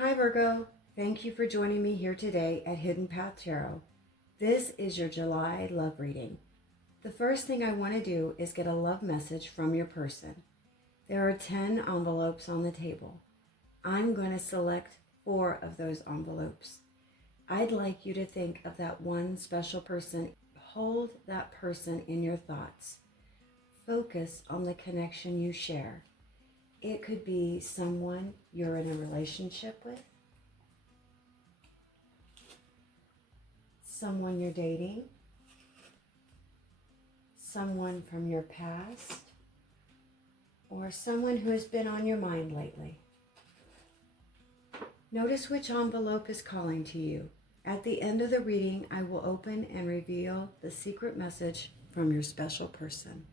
Hi Virgo, thank you for joining me here today at Hidden Path Tarot. This is your July love reading. The first thing I want to do is get a love message from your person. There are 10 envelopes on the table. I'm going to select 4 of those envelopes. I'd like you to think of that one special person. Hold that person in your thoughts. Focus on the connection you share. It could be someone you're in a relationship with, someone you're dating, someone from your past, or someone who has been on your mind lately. Notice which envelope is calling to you. At the end of the reading, I will open and reveal the secret message from your special person.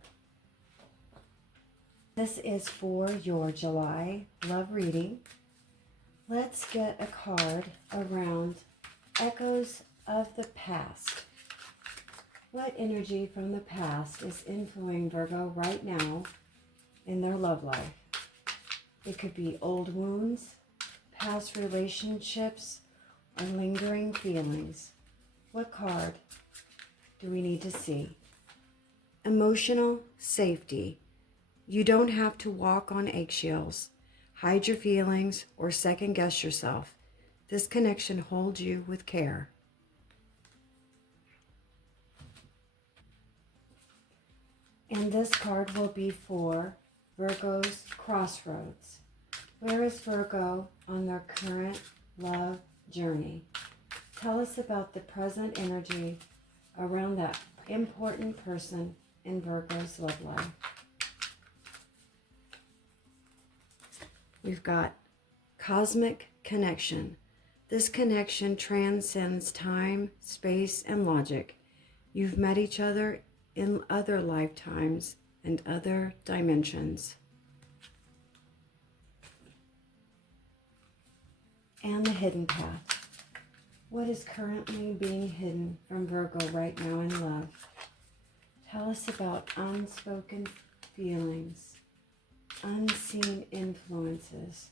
This is for your July love reading. Let's get a card around echoes of the past. What energy from the past is influencing Virgo right now in their love life? It could be old wounds, past relationships, or lingering feelings. What card do we need to see? Emotional safety. You don't have to walk on eggshells, hide your feelings, or second guess yourself. This connection holds you with care. And this card will be for Virgo's Crossroads. Where is Virgo on their current love journey? Tell us about the present energy around that important person in Virgo's love life. We've got cosmic connection. This connection transcends time, space, and logic. You've met each other in other lifetimes and other dimensions. And the hidden path. What is currently being hidden from Virgo right now in love? Tell us about unspoken feelings, unseen influences.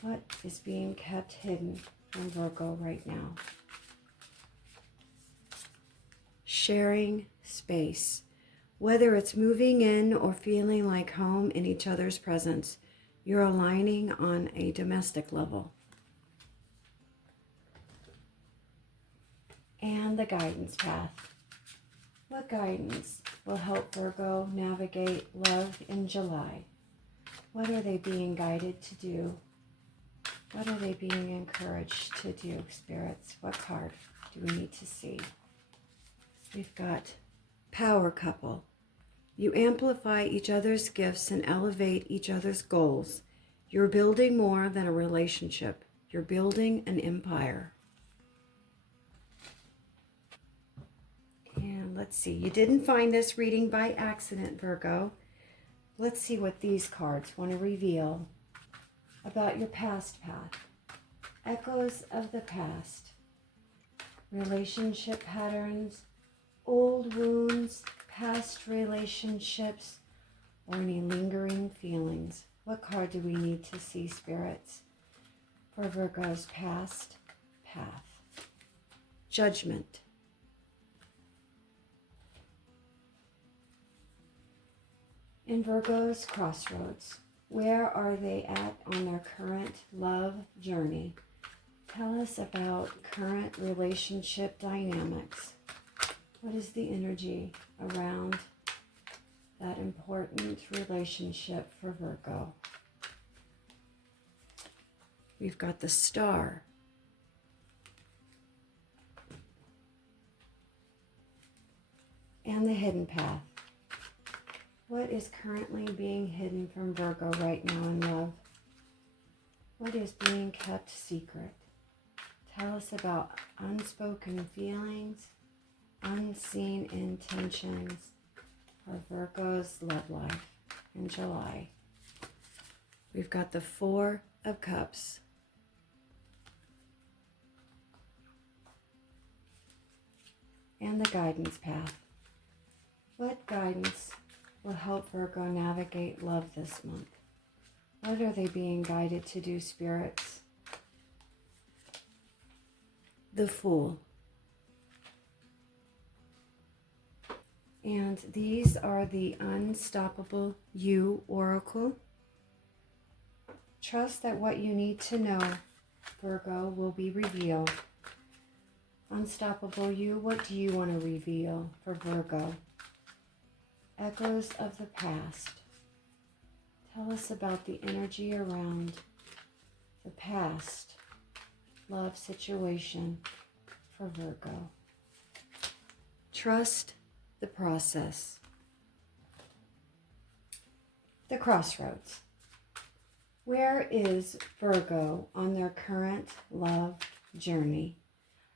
What is being kept hidden from Virgo right now? Sharing space. Whether it's moving in or feeling like home in each other's presence, you're aligning on a domestic level. And the guidance path. What guidance will help Virgo navigate love in July? What are they being guided to do? What are they being encouraged to do, spirits? What card do we need to see? We've got power couple. You amplify each other's gifts and elevate each other's goals. You're building more than a relationship. You're building an empire. And let's see, you didn't find this reading by accident, Virgo. Let's see what these cards want to reveal about your past path. Echoes of the past. Relationship patterns, old wounds, past relationships, or any lingering feelings. What card do we need to see, spirits, for Virgo's past path? Judgment. In Virgo's Crossroads, where are they at on their current love journey? Tell us about current relationship dynamics. What is the energy around that important relationship for Virgo? We've got the Star. And the hidden path. What is currently being hidden from Virgo right now in love? What is being kept secret? Tell us about unspoken feelings, unseen intentions for Virgo's love life in July. We've got the Four of Cups. And the guidance path. What guidance will help Virgo navigate love this month? What are they being guided to do, spirits? the Fool. And these are the Unstoppable You Oracle. Trust that what you need to know, Virgo, will be revealed. Unstoppable You, what do you want to reveal for Virgo? Echoes of the Past. Tell us about the energy around the past love situation for Virgo. Trust the process. The Crossroads. Where is Virgo on their current love journey?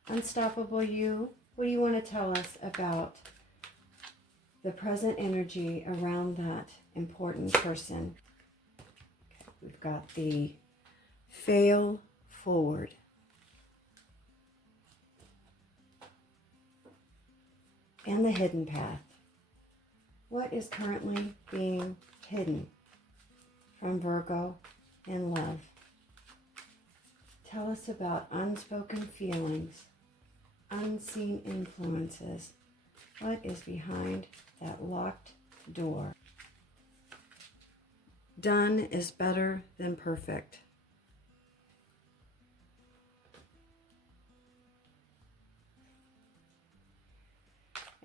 Unstoppable You, what do you want to tell us about the present energy around that important person? Okay, we've got the Fail Forward. And the Hidden Path. What is currently being hidden from Virgo in love? Tell us about unspoken feelings, unseen influences. What is behind that locked door? Done is better than perfect.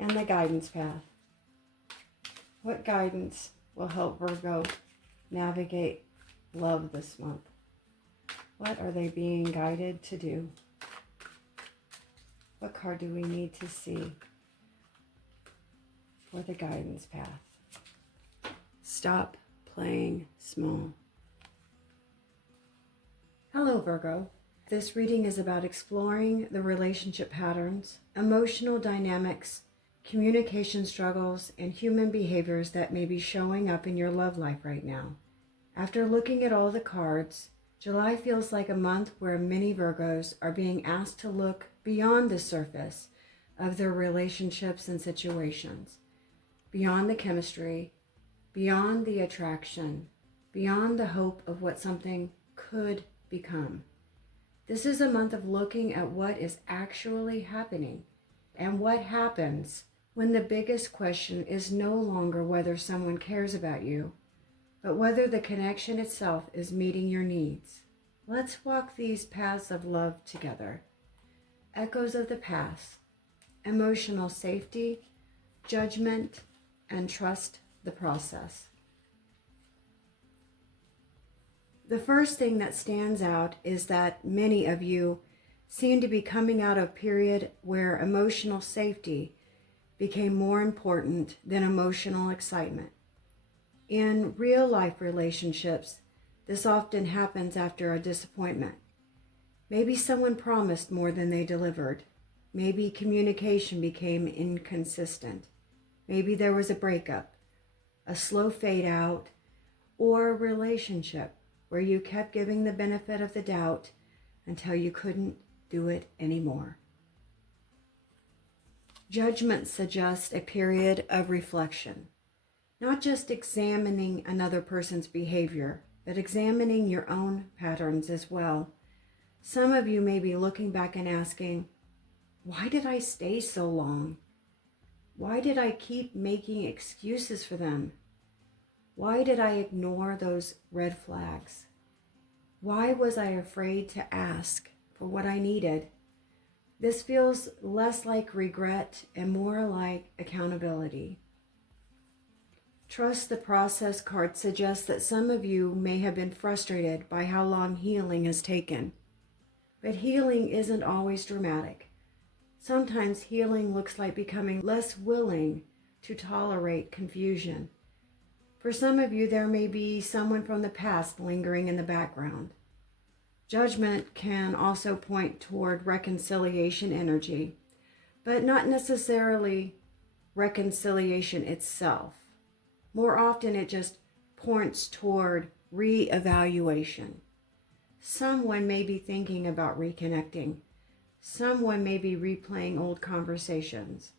And the Guidance Path. What guidance will help Virgo navigate love this month? What are they being guided to do? What card do we need to see for the Guidance Path? Stop playing small. Hello, Virgo. This reading is about exploring the relationship patterns, emotional dynamics, communication struggles, and human behaviors that may be showing up in your love life right now. After looking at all the cards, July feels like a month where many Virgos are being asked to look beyond the surface of their relationships and situations, beyond the chemistry, beyond the attraction, beyond the hope of what something could become. This is a month of looking at what is actually happening and what happens when the biggest question is no longer whether someone cares about you, but whether the connection itself is meeting your needs. Let's walk these paths of love together. Echoes of the past, emotional safety, judgment, and trust the process. The first thing that stands out is that many of you seem to be coming out of a period where emotional safety became more important than emotional excitement. In real life relationships, this often happens after a disappointment. Maybe someone promised more than they delivered. Maybe communication became inconsistent. Maybe there was a breakup, a slow fade out, or a relationship where you kept giving the benefit of the doubt until you couldn't do it anymore. Judgment suggests a period of reflection, not just examining another person's behavior, but examining your own patterns as well. Some of you may be looking back and asking, why did I stay so long? Why did I keep making excuses for them? Why did I ignore those red flags? Why was I afraid to ask for what I needed? This feels less like regret and more like accountability. Trust the process card suggests that some of you may have been frustrated by how long healing has taken. But healing isn't always dramatic. Sometimes healing looks like becoming less willing to tolerate confusion. For some of you, there may be someone from the past lingering in the background. Judgment can also point toward reconciliation energy, but not necessarily reconciliation itself. More often, it just points toward reevaluation. Someone may be thinking about reconnecting. Someone may be replaying old conversations.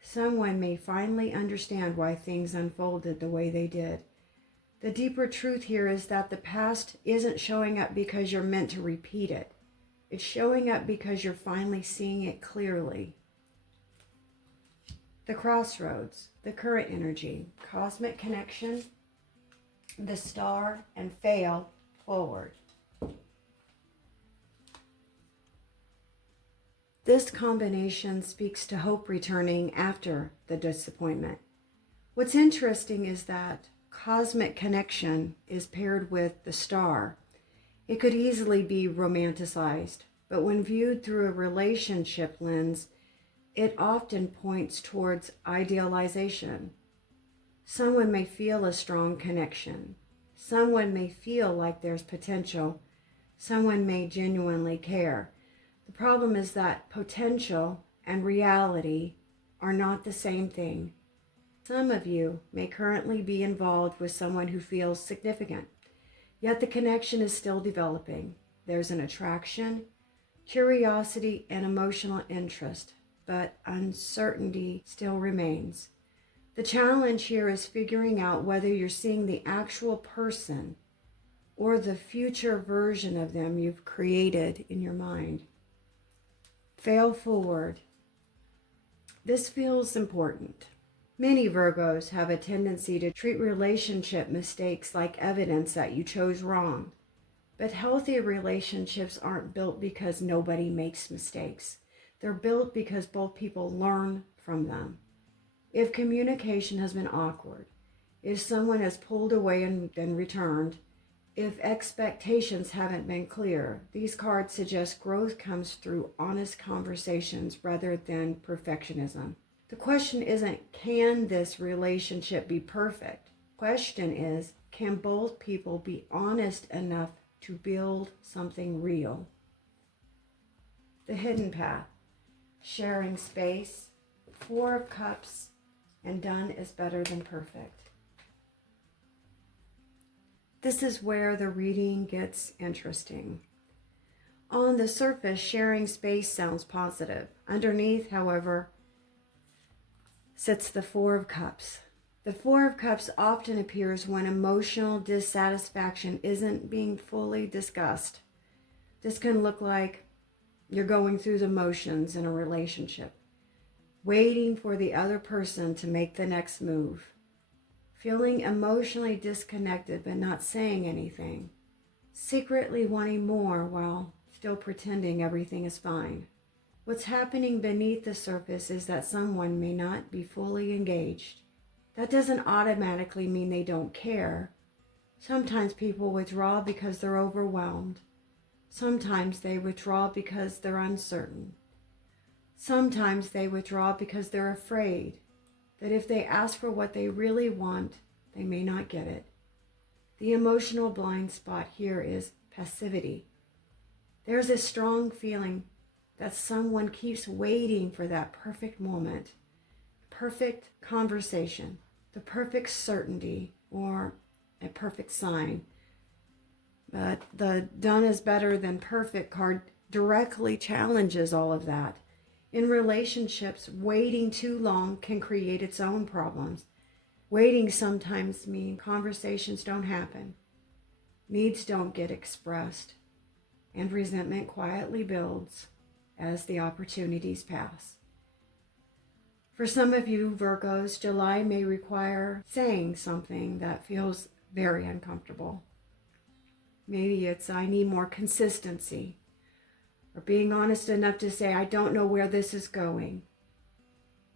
Someone may finally understand why things unfolded the way they did. The deeper truth here is that the past isn't showing up because you're meant to repeat it. It's showing up because you're finally seeing it clearly. The Crossroads, the current energy, cosmic connection, the star, and fail forward. This combination speaks to hope returning after the disappointment. What's interesting is that cosmic connection is paired with the star. It could easily be romanticized, but when viewed through a relationship lens, it often points towards idealization. Someone may feel a strong connection. Someone may feel like there's potential. Someone may genuinely care. The problem is that potential and reality are not the same thing. Some of you may currently be involved with someone who feels significant, yet the connection is still developing. There's an attraction, curiosity, and emotional interest, but uncertainty still remains. The challenge here is figuring out whether you're seeing the actual person or the future version of them you've created in your mind. Fail forward. This feels important. Many Virgos have a tendency to treat relationship mistakes like evidence that you chose wrong. But healthy relationships aren't built because nobody makes mistakes. They're built because both people learn from them. If communication has been awkward, if someone has pulled away and then returned, if expectations haven't been clear, these cards suggest growth comes through honest conversations rather than perfectionism. The question isn't, can this relationship be perfect? The question is, can both people be honest enough to build something real? The hidden path, sharing space, 4 of Cups, and done is better than perfect. This is where the reading gets interesting. On the surface, sharing space sounds positive. Underneath, however, sits the 4 of Cups. The 4 of Cups often appears when emotional dissatisfaction isn't being fully discussed. This can look like you're going through the motions in a relationship, waiting for the other person to make the next move, feeling emotionally disconnected but not saying anything, secretly wanting more while still pretending everything is fine. What's happening beneath the surface is that someone may not be fully engaged. That doesn't automatically mean they don't care. Sometimes people withdraw because they're overwhelmed. Sometimes they withdraw because they're uncertain. Sometimes they withdraw because they're afraid that if they ask for what they really want, they may not get it. The emotional blind spot here is passivity. There's a strong feeling that someone keeps waiting for that perfect moment, perfect conversation, the perfect certainty, or a perfect sign. But the done is better than perfect card directly challenges all of that. In relationships, waiting too long can create its own problems. Waiting sometimes means conversations don't happen, needs don't get expressed, and resentment quietly builds as the opportunities pass. For some of you Virgos, July may require saying something that feels very uncomfortable. Maybe it's, I need more consistency, or being honest enough to say, I don't know where this is going.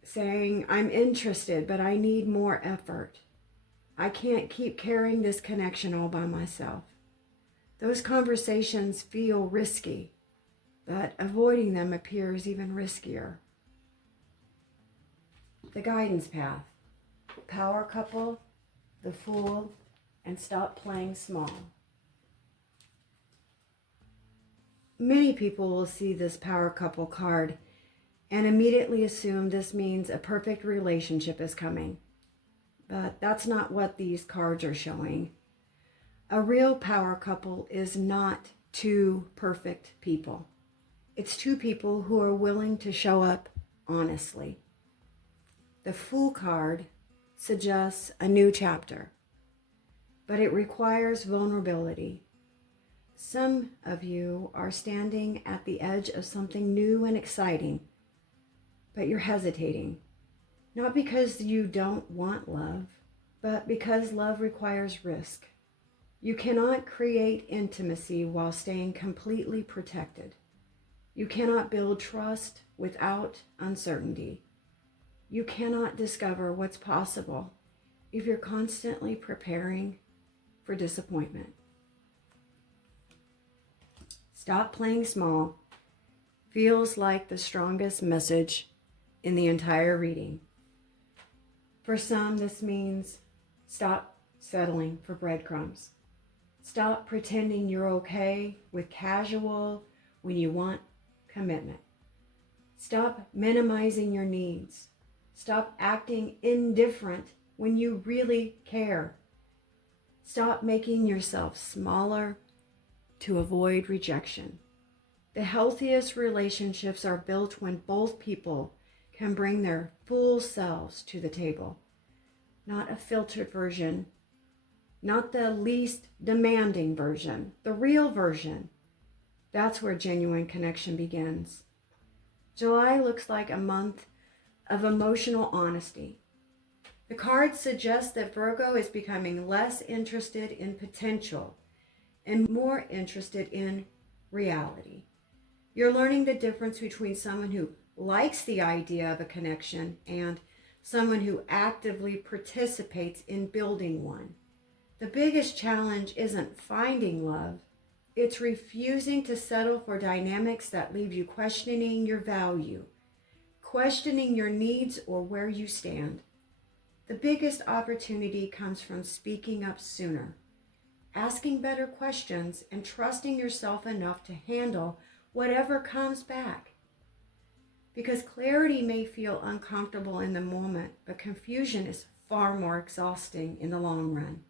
Saying, I'm interested, but I need more effort. I can't keep carrying this connection all by myself. Those conversations feel risky, but avoiding them appears even riskier. The guidance path, power couple, the Fool, and stop playing small. Many people will see this power couple card and immediately assume this means a perfect relationship is coming. But that's not what these cards are showing. A real power couple is not 2 perfect people. It's 2 people who are willing to show up honestly. The Fool card suggests a new chapter, but it requires vulnerability. Some of you are standing at the edge of something new and exciting, but you're hesitating. Not because you don't want love, but because love requires risk. You cannot create intimacy while staying completely protected. You cannot build trust without uncertainty. You cannot discover what's possible if you're constantly preparing for disappointment. Stop playing small feels like the strongest message in the entire reading. For some, this means stop settling for breadcrumbs. Stop pretending you're okay with casual when you want commitment. Stop minimizing your needs. Stop acting indifferent when you really care. Stop making yourself smaller to avoid rejection. The healthiest relationships are built when both people can bring their full selves to the table. Not a filtered version, not the least demanding version, the real version. That's where genuine connection begins. July looks like a month of emotional honesty. The cards suggest that Virgo is becoming less interested in potential and more interested in reality. You're learning the difference between someone who likes the idea of a connection and someone who actively participates in building one. The biggest challenge isn't finding love. It's refusing to settle for dynamics that leave you questioning your value, questioning your needs or where you stand. The biggest opportunity comes from speaking up sooner, asking better questions, and trusting yourself enough to handle whatever comes back. Because clarity may feel uncomfortable in the moment, but confusion is far more exhausting in the long run.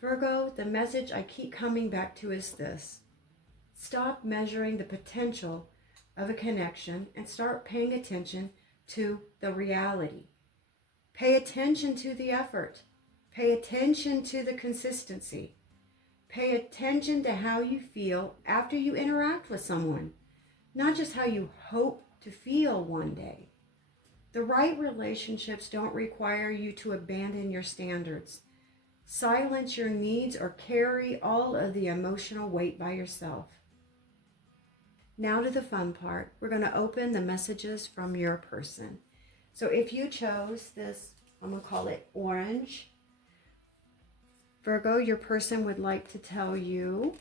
Virgo, the message I keep coming back to is this. Stop measuring the potential of a connection and start paying attention to the reality. Pay attention to the effort. Pay attention to the consistency. Pay attention to how you feel after you interact with someone, not just how you hope to feel one day. The right relationships don't require you to abandon your standards, silence your needs, or carry all of the emotional weight by yourself. Now to the fun part. We're going to open the messages from your person. So if you chose this, I'm going to call it orange. Virgo, your person would like to tell you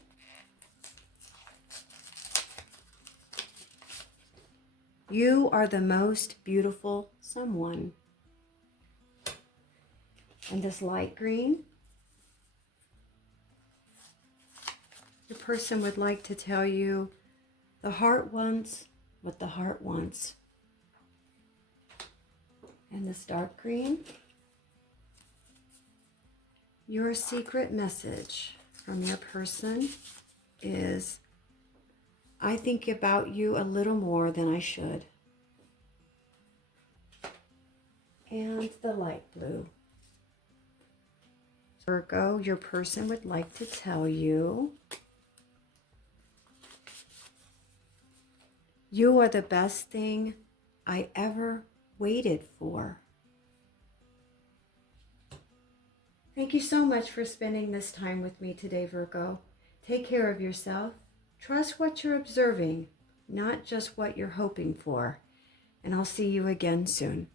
you are the most beautiful someone. And this light green, your person would like to tell you the heart wants what the heart wants. And this dark green, your secret message from your person is, I think about you a little more than I should. And the light blue. Virgo, your person would like to tell you, you are the best thing I ever waited for. Thank you so much for spending this time with me today, Virgo. Take care of yourself. Trust what you're observing, not just what you're hoping for. And I'll see you again soon.